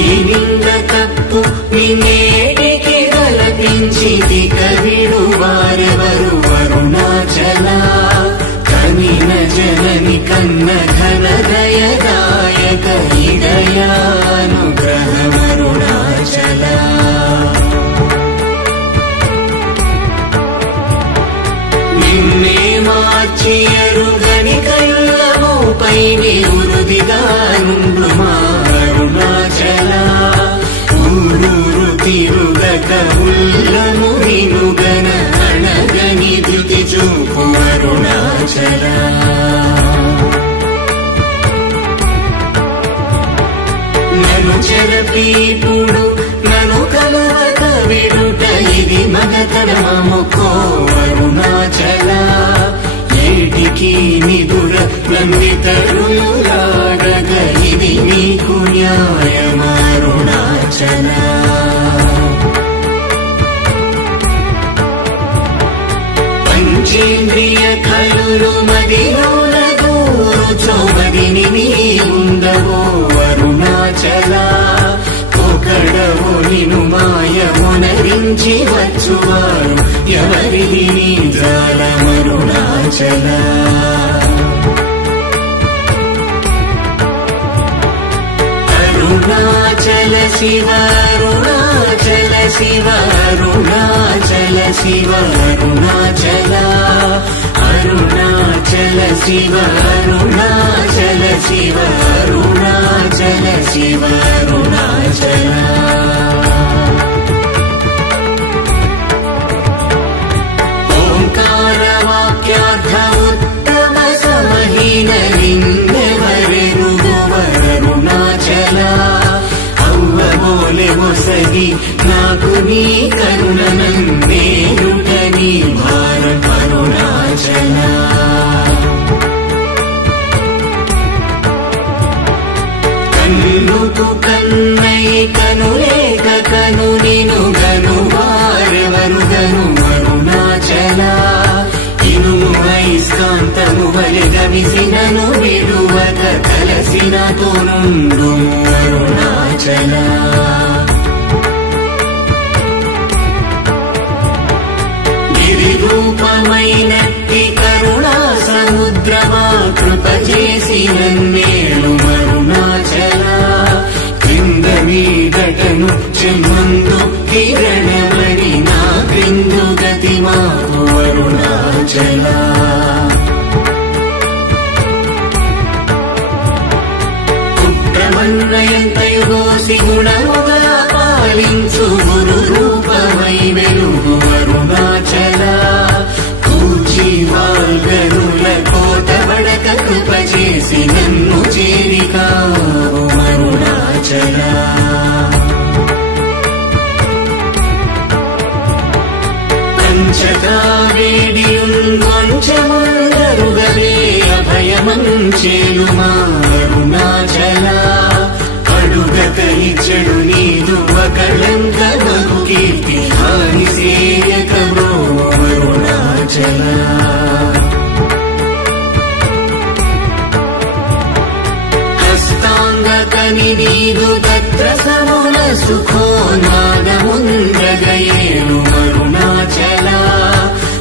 దీనింద తప్పు నిన్నేటికి గలపించితి కవిడు వారెవరు అరుణాచల కనిన జనని కన్న ఘన దయదాయక హృదయానుగ్రహమరుణాచల నిన్నే మార్చి ఎరుగని కళ్ళమోపై నిరుదిగా నుండుమా అరుణాచల ఊరూరు తిరుగక ఉల్లము వినుగన అణగని ధృతి చూపు అరుణాచల నన్ను చెరపీపుడు నన్ను కలవక విడుట ఇది మగతరమముకో అరుణాచల ఏటికి నిదుర నందితరులాడగ ఇది నీకు న్యాయమరుణాచల పంచేంద్రియ కలులు మదిలోన గోరుచోమదిని నీవుండవో అరుణాచల ఒకడవో నిను మాయమునరించి వచ్చువారు ఎవరిది నీ జాలమరుణాచల అరుణాచల శివ అరుణాచల శివ అరుణాచల శివ అరుణాచల అరుణాచల శివ అరుణాచల శివ అరుణాచల శివ అరుణాచల ఓంకార వాక్యార్థ ఉత్తమ సమహీన లింగవరెనుగువరుణాచల అవ్వబోలె ఒసగి నాకు నీ కరుణనందేరుట నీ భారం అరుణాచల కన్నుకు కన్నై కనులేక కను నిను గను వారెవరు గను అరుణాచల ఇనుము ఐస్కాంతము వలె గమిసినను విడువక కలసినతో నుండు అరుణాచల గిరిరూపమైనట్టి కరుణా సముద్రమా కృప చేసి నన్నేలు అరుణాచల క్రింద మీదటను చెమ్మందు కిరణమణి నా క్రిందు గతి మాకు అరుణాచల కుట్రమన్నయంతయుగోసి గుణముగా పాలించు గురు రూపమై వెలుగు అరుణాచల కూచి వాల్గరుల కోట బడక కృప చేసి నన్ను చేరికావు అరుణాచల పంచకావేడియుంగొంచెముందరుగవే అభయమంచేలుమా అరుణాచల అడుగక ఇచ్చడు నీదు అకళంకమగు కీర్తి హాని సేయకమో అరుణాచల హస్తాంగకని నీదు తత్ర సమున సుఖో నాదముందగయేను అరుణాచల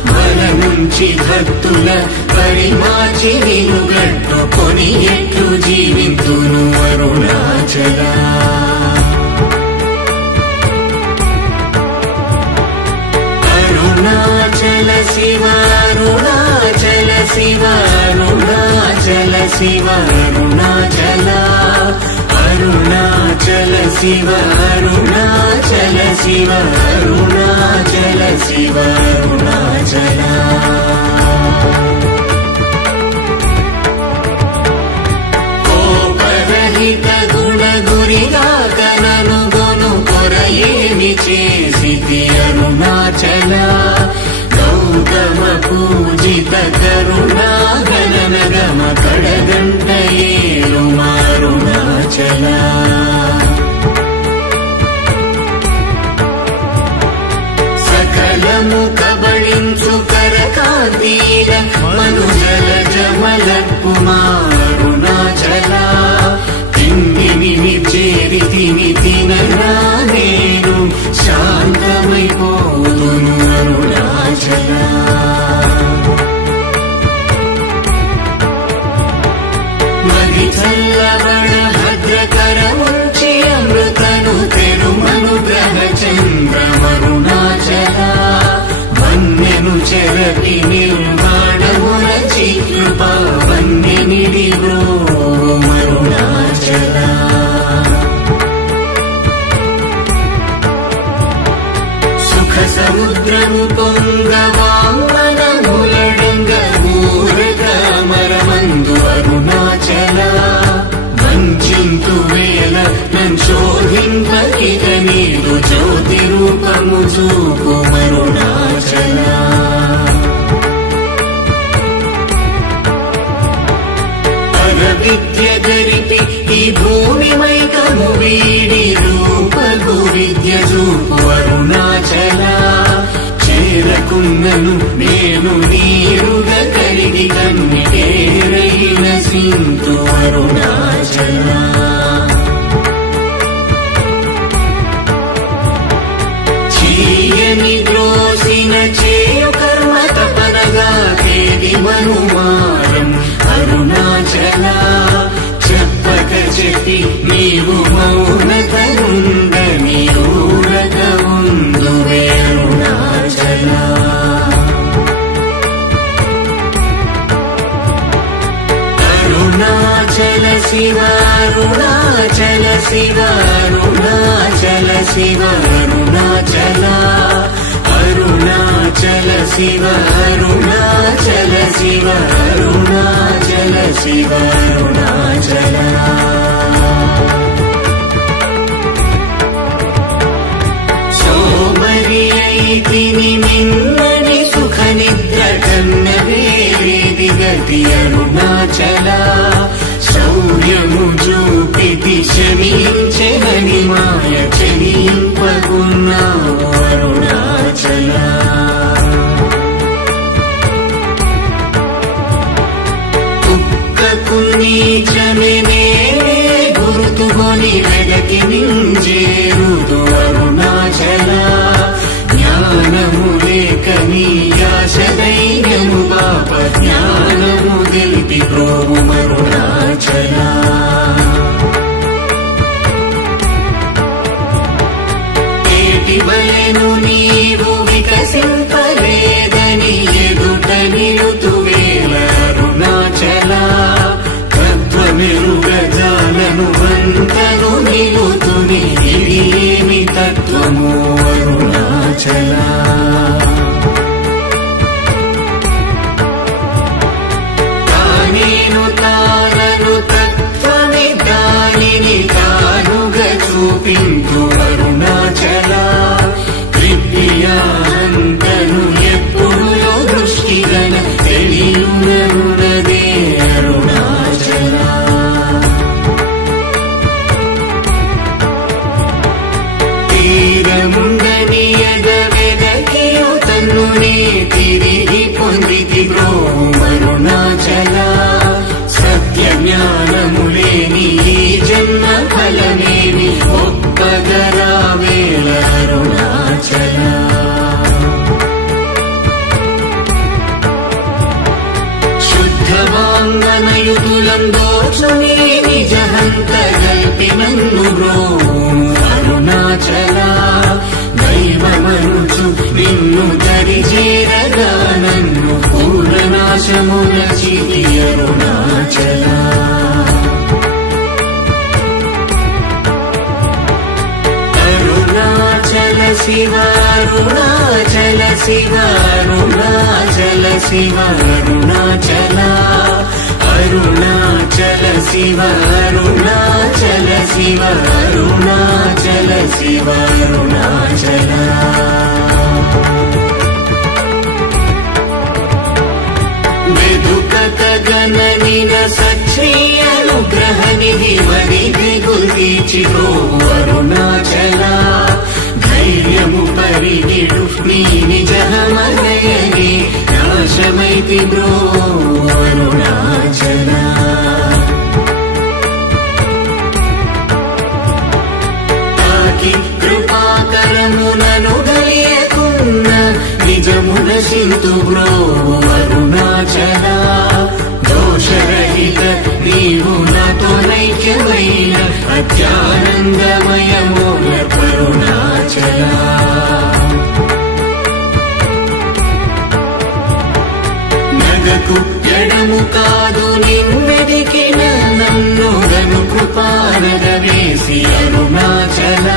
బల నుంచి భక్తుల పరిమాచి నిను గట్టుకొని ఎట్లు జీవింతును అరుణాచల అరుణాచల శివ అరుణాచల శివ అరుణాచల శివ అరుణాచల అరుణాచల శివ అరుణాచల శివ అరుణాచల శివ అరుణాచల కోపరహిత గుణ గురిగా కనను గొను కొరయేమి చేసితి అరుణాచల గౌతమ పూజిత కరుణా గణనగమ కడగంట ఏలు అరుణాచల సకలము కబడి మైకము వీడి రూపకు విద్య చూపు అరుణాచల చేరకున్నను నేను నీరుగా కలిగి కన్నిటేరైన సింతు అరుణాచల చీయని ద్రోసిన చేయు కర్మ తపనగా తేది మనుమారం అరుణాచల చెప్పక చెప్పి నీవు మౌనత ఉందని ఊరక ఉందువే అరుణాచల అరుణాచల శివ అరుణాచల శివ అరుణాచల శివ అరుణాచల అరుణాచల శివ అరుణాచల శివ అరుణాచల శివ అరుణాచల సోమరి అయితిని నిన్నని సుఖ నిద్ర కన్న వేరేది గతి అరుణాచల శౌర్యము చూపితి శమించెనని మాయ చెలింపకున్నావు అరుణాచల కుక్కకు నీచమెనే గుర్తుకొని వెదకి నింజేరుదు అరుణాచల జ్ఞానము లేక నీ ఆశ ధైర్యము పాప జ్ఞానము తెలిపి ప్రోము అరుణాచల వలెను నీవు వికసింపలేదని ఎదుట నిలుతువేల అరుణాచల తత్వమెరుగజాలను వంతను నిలుతుని ఇది ఏమి తత్వము అరుణాచల తానేను తానను తత్వమే దానిని తానుగా చూపించు అరుణాచల అంతను ఎప్పుడులో దృష్టిగన తెలియునదే అరుణాచల తీరముందని ఎదవెదకియు తన్నునే తిరిగి పొందితి బ్రోము అరుణాచల సత్య జ్ఞానము లేని ఈ జన్మ ఫలమేమి ఒప్పగరావేల అరుణాచల శుద్ధవాంగనయుతులం దోచుని నిజహంత గల్పినన్ను బ్రోము అరుణాచల దైవమనుచు నిన్ను దరిచేరగా నన్ను పూర్ణనాశమున చితి అరుణాచల అరుణాచల శివ అరుణాచల శివ అరుణాచల శివ అరుణాచల అరుణాచల శివ అరుణాచల శివ అరుణాచల శివ అరుణాచల వెదుకత గణనిన సచ్ఛ్రీయ అనుగ్రహ నిధి వరిది గుల్దీచి అరుణాచల ధైర్యము పరిగిడు నీ నిజమగయని నాశమైతి బ్రో అరుణాచల తాకి కృపాకరమునను గలియకున్న నిజమున సింతు బ్రో అరుణాచల దోషరహిత నీవు నాతో నైక్యమైన అత్యానందమయమూల కరుణాచల నగకు ఎడము కాదు నిన్నెదికిన నన్ను గను కృపానగ వేసి అరుణాచల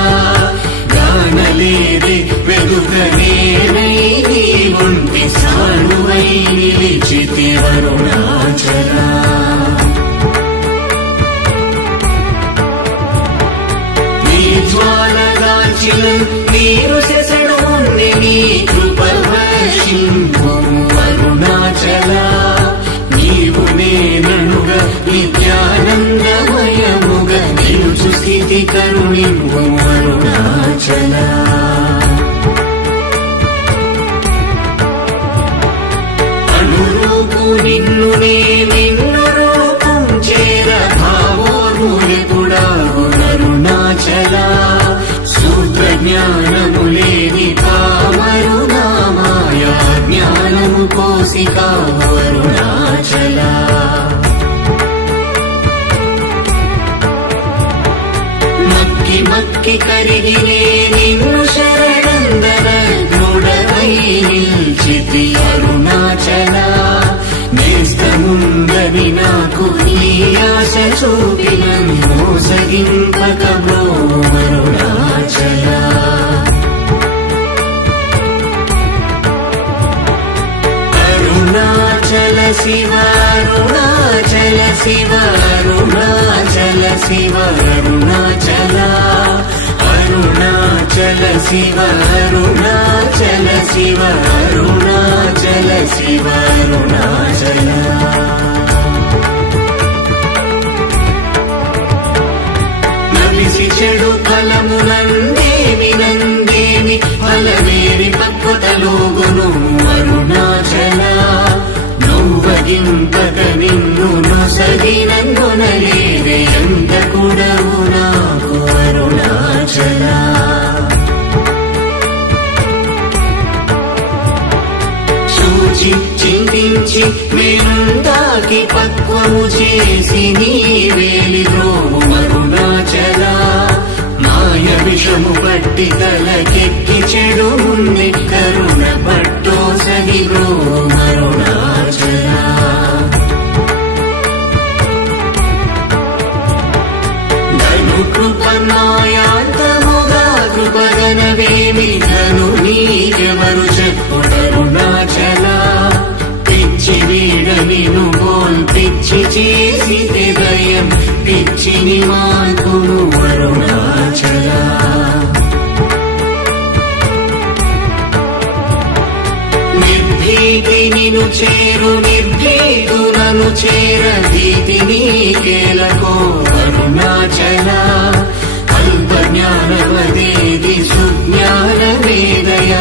గానలేది వెదుకనేనై నీ ఒంటి సానువై నిలిచితి అరుణాచల నీ జ్వాలగాంచిన నీరు శశడు నీ కృప వర్షింపు అరుణాచల నీవు నేననుగా నిత్యానందమయముగా నిలుచు స్థితి కరుణింపు అరుణాచల అనురూపు నిన్ను నిన్ను రూపం చేర భావోర్ములెపుడాగు అరుణాచల సూత్ర జ్ఞానము లేని కామరుణామాయ జ్ఞానము కోసికావు అరుణాచల మక్కి కరిగినే నిన్ను శరణందర దృఢమై నిల్చితి అరుణాచల నేస్తముందని నాకు నీ ఆశ చూపిన మోసగింపక అరుణాచల అరుణాచల శివ అరుణాచల శివ అరుణాచల శివ అరుణాచల అరుణాచల శివ అరుణాచల శివ అరుణాచల శివ అరుణాచల నలిసి చెడు ఫలమునందేమి నందేమి ఫలమేరి పక్వతలోగును అరుణాచల నువ్వగింపక నిన్ను నొసగినందునలేదే ఎంత కూడవు నాకు అరుణాచల చూచి చింతించి మెందాకి పక్వము చేసి నీ వేలి రోము అరుణాచల మాయ విషము పట్టి తలకెక్కి చెడు ఉంది కరుణ పట్టో సగి రోము అరుణాచల ధను కృపన్నాయాంతముగా కృపగనవేమి ధను నీకెవరు చెప్పుడరుణాచల పిచ్చి వీడనిను పిచ్చి చేసి హృదయం పిచ్చిని మాల్పును అరుణాచల నిర్భీతి నిను చేరు నిర్భీతు నను చేర భీతి నీకేలకో అరుణాచల అల్ప జ్ఞానవదేది సుజ్ఞానవేదయ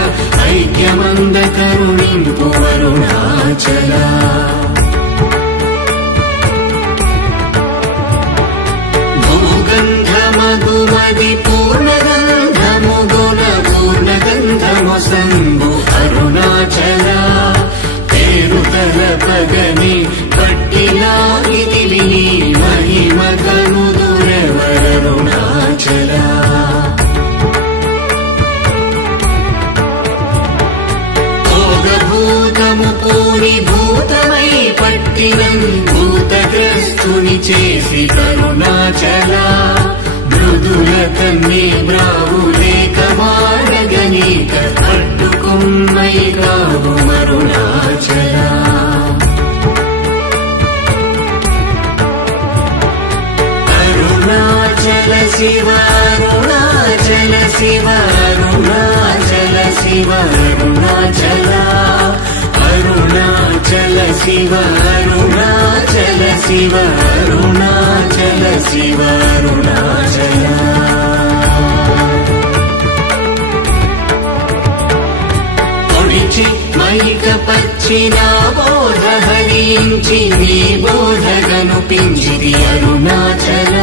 ఐక్యమంద కరుణింపు అరుణాచల భూగంధమగుమది పూర్ణగంధము గుణ పూర్ణగంధము సంభు అరుణాచల పేరు తలపగని పట్టిలాగిని విని మహిమ కనుదురెవరరుణాచల భోగభూతము పూని భూతమై పట్టినం భూతగ్రస్తుని చేసి కరుణాచల మృదుల కన్నే బ్రావులేక వాడగనీక పట్టుకుమ్మై కావు అరుణాచల అరుణాచల శివ అరుణాచల శివ అరుణాచల శివ అరుణాచల అరుణాచల శివ అరుణాచల శివ అరుణాచల శివ అరుణాచల పొడిచి మైక పచ్చి నా బోధ హరించి నీ బోధగను పించిది అరుణాచల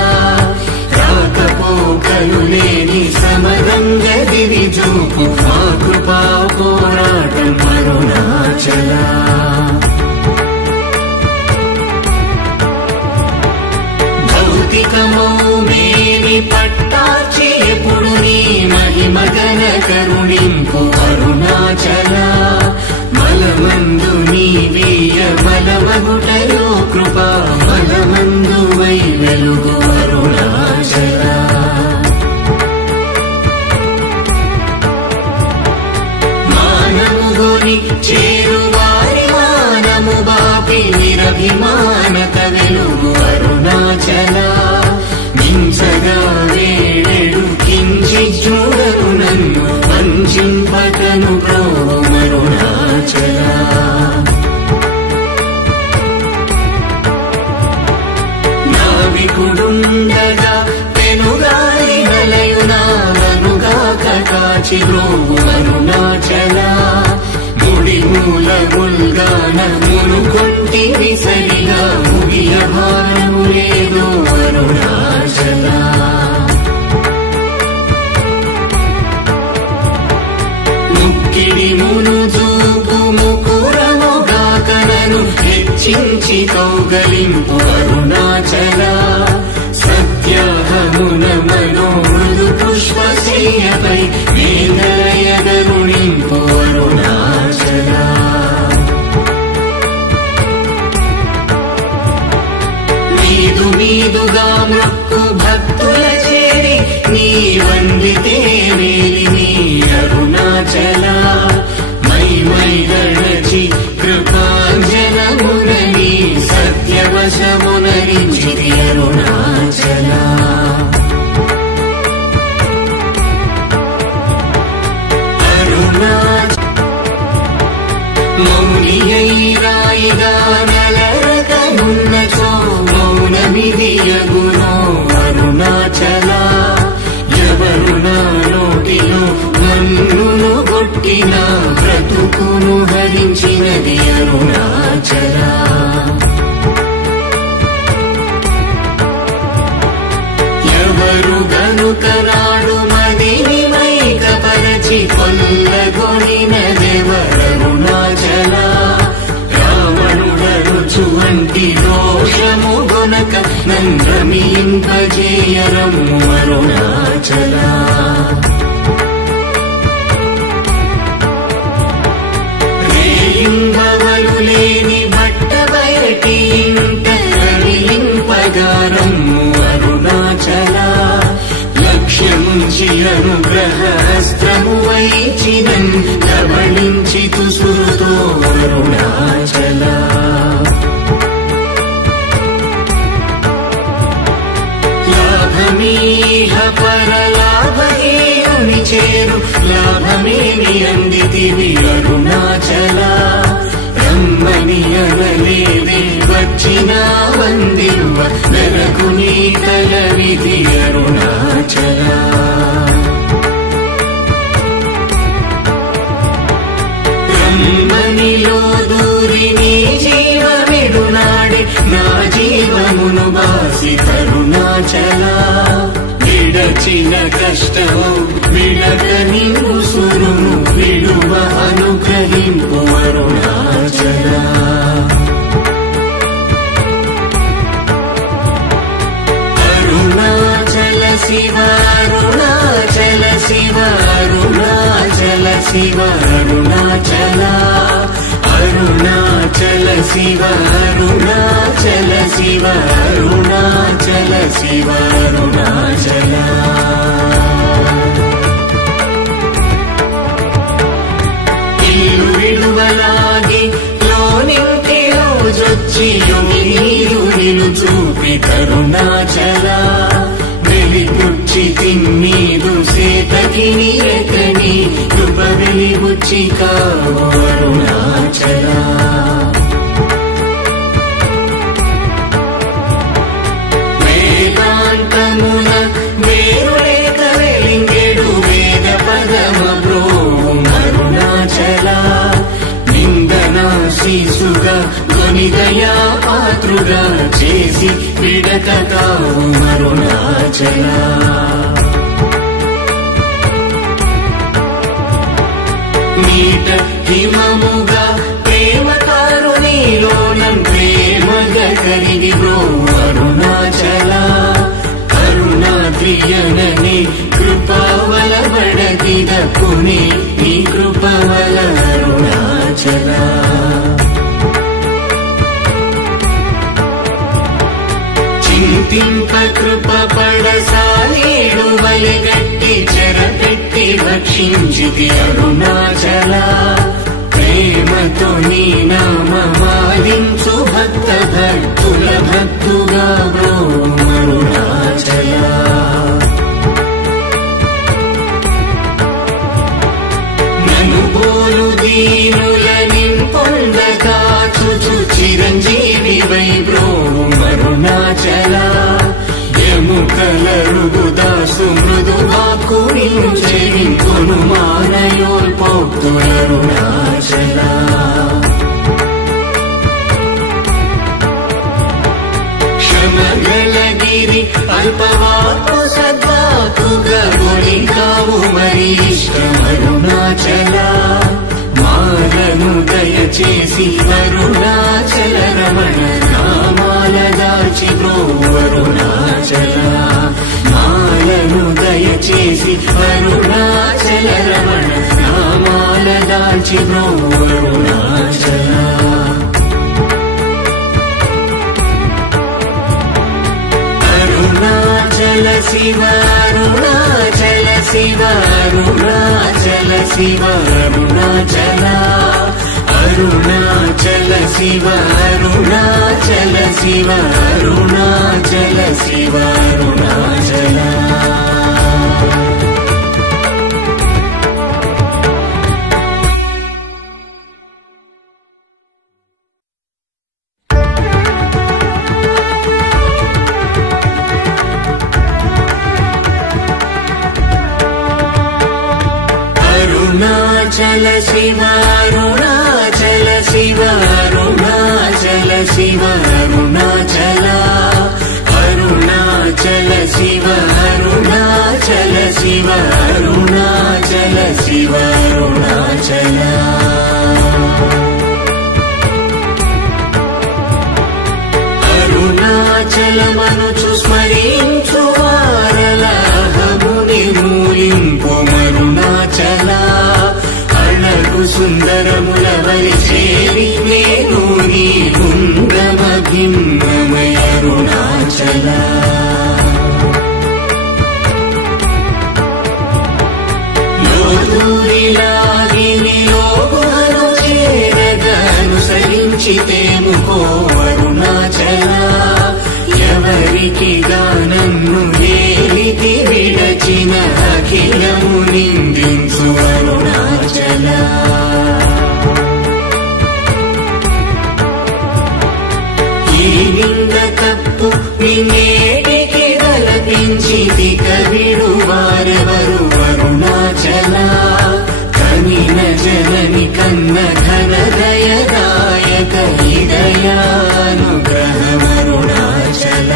రాకపోకలు లేని సమరంగ దివి చూపు మా కృపా పోరాటం అరుణాచల భౌతికమౌ మేని పట్టాచి ఎప్పుడు నీ మహిమగన కరుణింపు అరుణాచల మలమందు నీ వీయ మలమగుటలో కృపా మలమందు వై వెలుగు అరుణాచల మానముగోని చేరువారి మానము బాపి నిరభిమానక వెలుగు అరుణాచల మించగా వేడెడు కించి చూడరు నన్ను వంచింపకను అరుణాచల నావికుడుండగా పెనుగాలి కాచి బ్రోవు అరుణాచల ముడి మూల ముల్గానమును కొంటి విసరిగా ముగియ భారము లేదు అరుణాచల ముక్కిడి మును చూపు ముకురముగా కలను హెచ్చించి కౌగలింపు అరుణాచల సత్యాహమున మనోమృదు పుష్పశయ్యపై వేదయగరుణింపు అరుణాచల మీదు మీదుగా మృక్కు భక్తుల చేరి నీ వందితే వేలిని అరుణాచల మై మై గణచి కృపాంజనమునని సత్యవశమునరించితి అరుణాచల మౌనియైరాయిగా నలరకనున్నచో మౌనమిదియగునో అరుణాచల ఎవరు నా నోటిలో మన్నును కొట్టిన బ్రతుకును హరించినది అరుణాచల ఎవరు గనుకరాడు మదిని మైకపరచి కొల్లగొనినదెవరరుణాచల రావణుడరుచు వంటి దోషము గొనక నంద్రమింపజేయరము అరుణాచల రేయింబవలు లేని బట్ట బయటి ఇంట రవిలింపగారము అరుణాచల లక్ష్యముంచి అనుగ్రహస్త్రము వైచినన్ కబళించి తుసురుతో అరుణాచల లాభమీహ పరలాభహేయుని చేరు లాభమేమి అందితివి అరుణాచల రమ్మని అనలేదే వచ్చిన వందిరువ నెలకు నీ తల విధి అరుణాచల రమ్మనిలో దూరి నీ జీవమిడునాడే నా జీవమును బాసి కరుణాచల విడచిన కష్టము విడక నీవు సురును విడువ అనుగ్రహింపు అరుణాచల అరుణాచల శివ అరుణాచల శివ అరుణాచల శివ అరుణాచల అరుణాచల శివ అరుణాచల శివ అరుణాచల శివ అరుణాచల ఇల్లు విడువలాగి లోనింటి రోజొచ్చి నీరు నిలు చూపి కరుణాచల వెలిపుచ్చి తిన్నీదు సేతకిని ఎకని కృప వెలిబుచ్చి కావు అరుణాచల వేదాంతమున వేరులేక వెలింగెడు వేద పదమ బ్రోం అరుణాచల నిందనా శీసుగా కొనిదయా పాత్రుగా చేసి విడక కావు అరుణాచల నీట హిమముగా ప్రేమ కారుణిలోనం ప్రేమగా కరిగి బ్రో అరుణాచల కరుణాద్రియనని కృపావల బడగిద పుని నీ కృపవల అరుణాచల చింతింప కృప పడసాలేడు వలెగట్టి చెరపెట్టి భక్షించితి అరుణాచల ప్రేమతో నీ నామమాలించు భక్త భక్తుల భక్తుగా బ్రో అరుణాచల నన్ను పోలు దీనుల నింపొందగా చుచు చిరంజీవి వై బ్రో అరుణాచల ఎముకల రుగుదాసు మృదు వాకు నిన్ను చేయింకొను మా మారుగా గొలికావు మరి ఇష్టమరుణాచల మాలను దయచేసి అరుణాచల రమణ నామాల దాచి అరుణాచల మాలను దయచేసి అరుణాచల రమణ నామాల దాచి అరుణాచల అరుణాచల శివ అరుణాచల శివ అరుణాచల శివ అరుణాచల అరుణాచల శివ అరుణాచల శివ అరుణాచల శివ అరుణాచల అరుణాచల శివ అరుణాచల శివ అరుణాచల శివ అరుణాచల అరుణాచల శివ అరుణాచల శివ అరుణాచల శివ అరుణాచల అరుణాచలమనుచు స్మరించు వారలహముని మూలింపు మరుణాచల అళగు సుందరముల వలి చేరి నేను నీ గుండమ భిన్నమయ అరుణాచల లోదూరిలాగిని లోగుహను చేరగనుసరించితేముకో అరుణాచల ఎవరికి గానన్ను ఏలితి విడచిన అఖిలము నిందించు అరుణాచల ఈ నింద తప్పు నిన్నేటికి దలపించితి కవిడు వారెవరు అరుణాచల కనిన జనని కన్న ఘన దయదాయక హృదయానుగ్రహమరుణాచల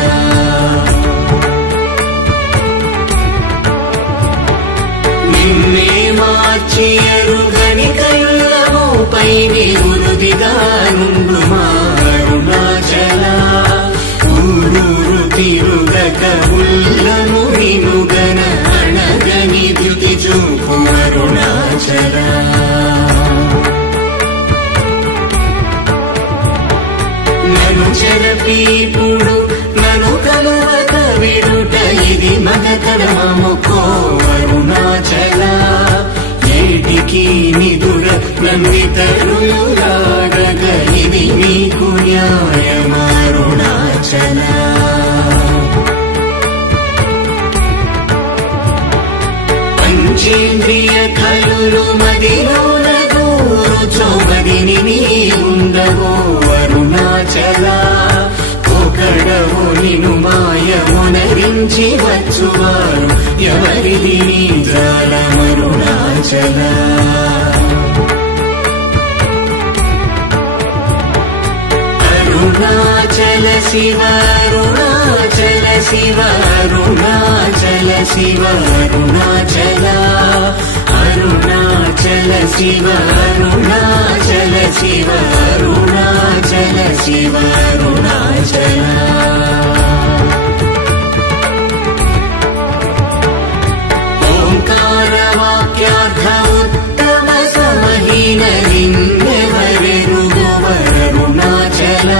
నిన్నే మార్చి ఎరుగని కళ్ళముపై నిరుదిగా నుండు మా అరుణాచల ఊరూరు తిరుగక ఉల్లము నినుగన అణగని ద్యుతి చూపు అరుణాచల నను చెరపీపుడు నను కలువక విడుట ఇది మగతరమముకో అరుణాచల ఏటికి నిదుర నందితరులాగగ ఇది నీకు న్యాయమరుణాచల పంచేంద్రియ కలులు మదిలోన గూరుచోమదిని నీ ఉండవో అరుణాచల ఒకడవు నిను మాయమునరించి వచ్చువారు ఎవరిది నీ జాలమరుణాచల అరుణాచల శివ అరుణాచల శివ అరుణాచల శివ అరుణాచల అరుణాచల శివ అరుణాచల శివ అరుణాచల శివ అరుణాచల ఓంకార వాక్యార్థ ఉత్తమ సమహీన నిన్నెవరెరుగవరుణాచల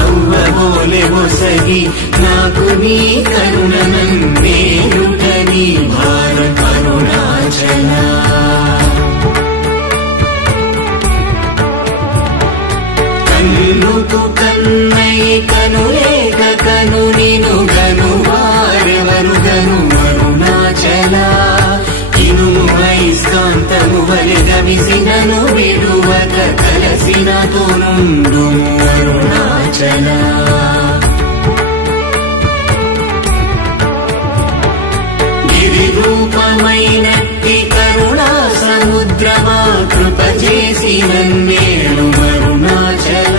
అవ్వబోలె ఒసగి నాకు నీ కరుణనన్నేరుట నీ భారత అరుణాచల కన్నుకు కన్నై కనులేక కను నిను గను వారెవరు గను అరుణాచల ఇనుము ఐస్కాంతము వలె గమిసినను విడువక కలసినతో నుండు అరుణాచల గిరి రూపమైనట్టి కరుణా సముద్రమా కృప చేసి నన్నేలు అరుణాచల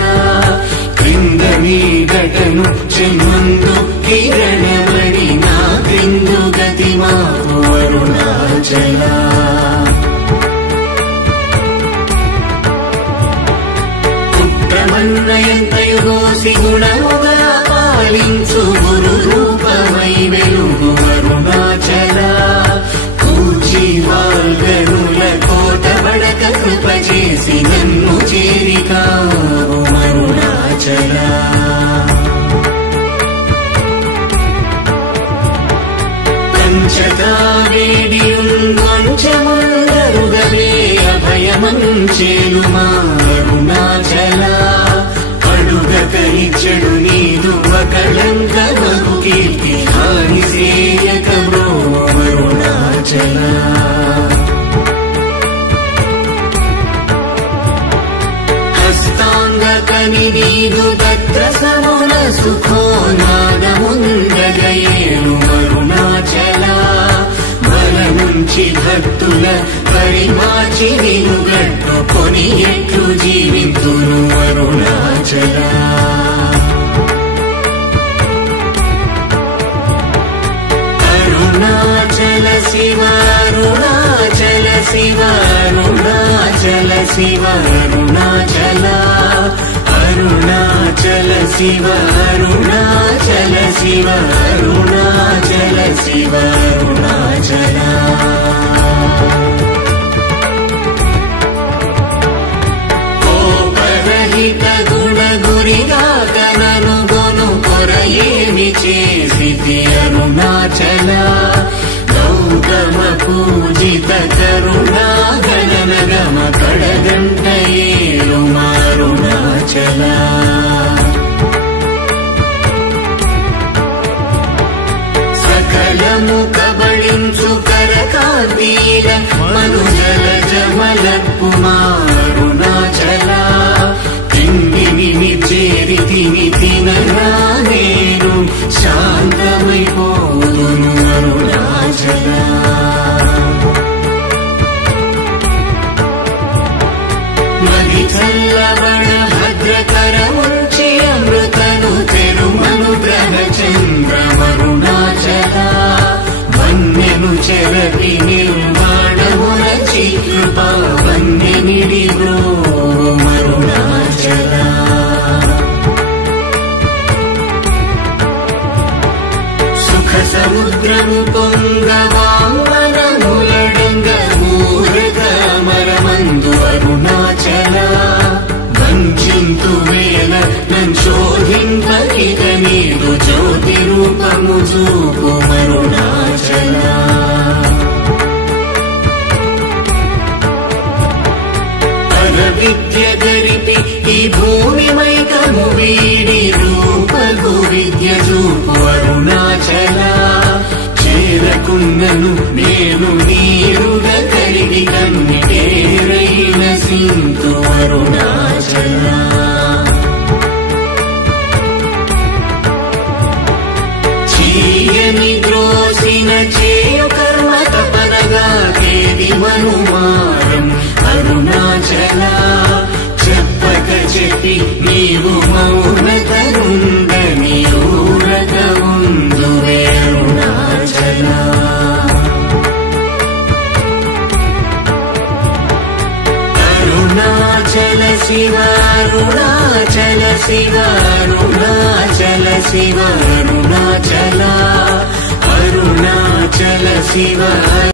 క్రింద మీగటను చెమ్మందు కిరణమణి నా క్రిందు గతిమా అంచతా వేడియుంగొంచెముందరుగవే అభయమంచేలుమా అరుణాచల అడుగక ఇచ్చడు నీదు అకళంకమగు కీర్తి హాని సేయక అరుణాచల హస్తాంగకని నీదు తత్ర సమున సుఖో నాదముందగయేను అరుణాచల బల నుంచి భక్తుల పరిమాచి నిలుగట్టుకొని ఎట్లు జీవితును అరుణాచల అరుణాచల శివ అరుణాచల శివ అరుణాచల శివ అరుణాచల అరుణాచల శివ అరుణాచల శివ అరుణాచల శివ అరుణాచల కోపరహిత గుణ గురిగాక నను గొను కొరయేమి చేసితి అరుణాచల గౌతమ పూజిత కరుణా గణనగమ కడగంటయేలు అరుణాచల సకలము కబళించు కరకాంతీల మనుజల జమలపు అరుణాచల తిండిని చేరితిని తినరా నేను శాంతమైపోదును అరుణాచల మది చల్లబడ భద్రకరముంచి అమృతను తెరుమను గ్రహచంద్రమరుణాచల వన్యను చెరపి నిర్మాణమురచి కృపా వన్యనిడి అరుణాచల సుఖ సముద్రము పొంగవామనములడంగ మూరకమరమందు అరుణాచల వంచింతు వేల నంశోధింపకిత నీదు జ్యోతి రూపము చూపు అరుణాచల విద్య గరిపి ఈ భూమి మైకము వీడి రూపగు విద్య చూపు అరుణాచల చేరకున్నను నేను నీరుగ కలిగి కన్నిటేరైన సింతు అరుణాచల చీయని ద్రోసిన చేయు కర్మ తపనగా తేది మనుమారం అరుణాచల చెప్పక చెప్పి నీవు మౌనతనుందని ఊరక ఉందువే అరుణాచల అరుణాచల శివ అరుణాచల శివ అరుణాచల శివ అరుణాచల అరుణాచల శివ